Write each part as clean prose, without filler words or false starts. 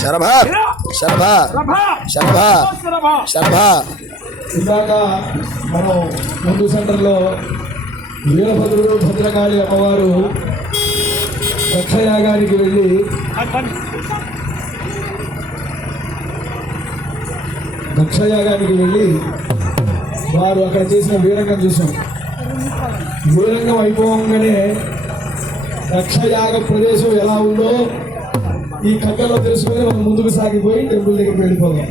శరభ శరభ శరభ శరభ. ఇందాక మనం ముందు సెంటర్లో వీరభద్రుడు భద్రకాళి అమ్మవారు దక్షయాగానికి వెళ్ళి వారు అక్కడ చేసిన వీరంగం చూసాం. వీరంగం అయిపోగానే దక్షయాగ ప్రదేశం ఎలా ఉందో ఈ కథలో తెలుసుకొని మనం ముందుకు సాగిపోయి టెంపుల్ దగ్గరికి వెళ్ళిపోదాం.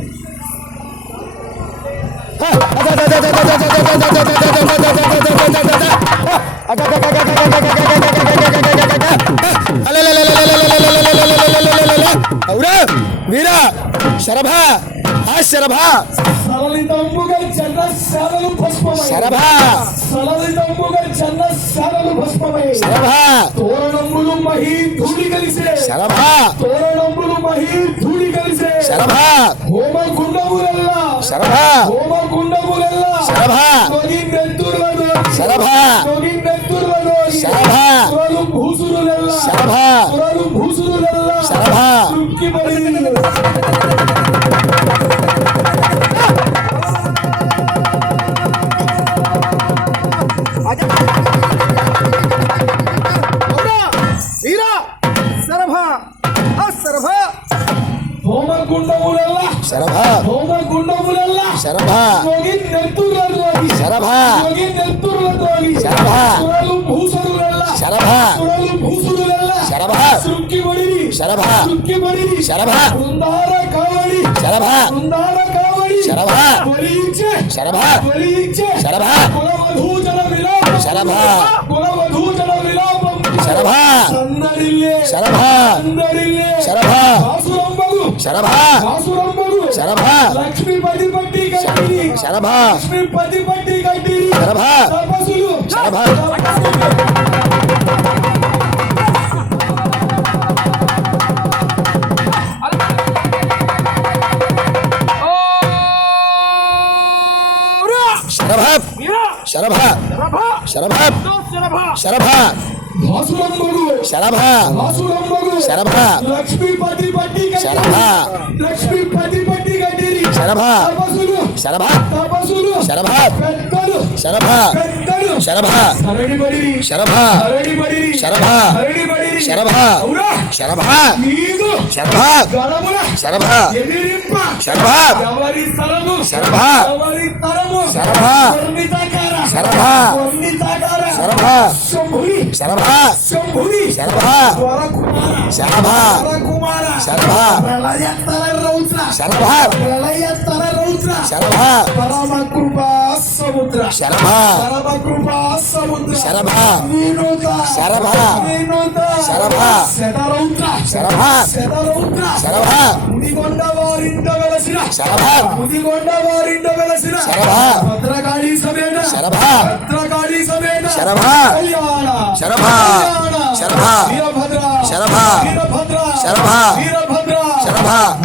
వీరా శరభ శరభ సలలితంబుగా చంద్రశాలలు పుష్పమై శరభ సలలితంబుగా చంద్రశాలలు పుష్పమై శరభ తోరణంబులు మహి ధూళి కలిసే శరభ తోరణంబులు మహి ధూళి కలిసే శరభ హోమ గుండములెల్లా శరభ హోమ గుండములెల్లా శరభ తొగి నెత్తురులలో శరభ తొగి నెత్తురులలో శరభ సురలు భూసురులెల్లా శరభ సురలు భూసురులెల్లా శరభ తృప్తిపడి హోమగుండములెల్లా శరభ హోమగుండములెల్లా శరభ తొగి నెత్తురులలోని శరభ తొగి నెత్తురులతోని శరభ సురలు భూసురులెల్లా శరభ సురలు భూసురులెల్లా శరభ తృప్తిపడి శరభ తృప్తిపడి శరభ బృందార కావడి శరభ బృందార కావడి శరభ బలించే శరభ బలించే శరభ కులవధూజన విలాపం శరభ కులవధూజన విలాపం శరభ సందడిల్లే శరభ సందడిల్లే శరభ వాసురంబగు శరభ వాసురంబగు శరభ లక్ష్మీపతి పట్టి కట్టిరి శరభ లక్ష్మీపతి పట్టి కట్టిరి శరభ తపస్సులు శరభ శరభ శరభ శరభ వాసురంబగు శరభ వాసురంబగు శరభ లక్ష్మీపతి పట్టి శరభ లక్ష్మీపతి పట్టి కట్టిరి శరభ తపస్సులు శరభ తపస్సులు శరభ పెద్దలు శరభ పెద్దలు శరభ సరడిబడిరి శరభ సరడిబడిరి శరభ సరడిబడిరి శరభ అవునా శరభ నీదు శరభ గణముల శరభ ఎదిరింప శరభ ఎవరి తరము శరభ ఎవరి తరము శరభ వర్ణితాకార శరభ వర్ణితాకార శరభ శంభుని శరభ శంభుని శరభ వరకుమార శరభ వరకుమార శరభ ప్రళయంతర రౌద్ర శరభ ప్రళయంతర రౌద్ర శరభ పరమ కృపా సముద్ర శరభ పరమ కృపా సముద్ర శరభ వినోద శరభ వినోద శరభ శతరౌద్ర శరభ శతరౌద్ర శరభ ముదిగొండ వారింట వెలసిన శరభ ముదిగొండ వారింట వెలసిన శరభ భద్రకాళి సమేత శరభ భద్రకాళి సమేత శరభ కళ్యాణ శరభ కళ్యాణ శరభ వీరభద్ర శరభ వీరభద్ర శరభ వీరభద్ర శరభ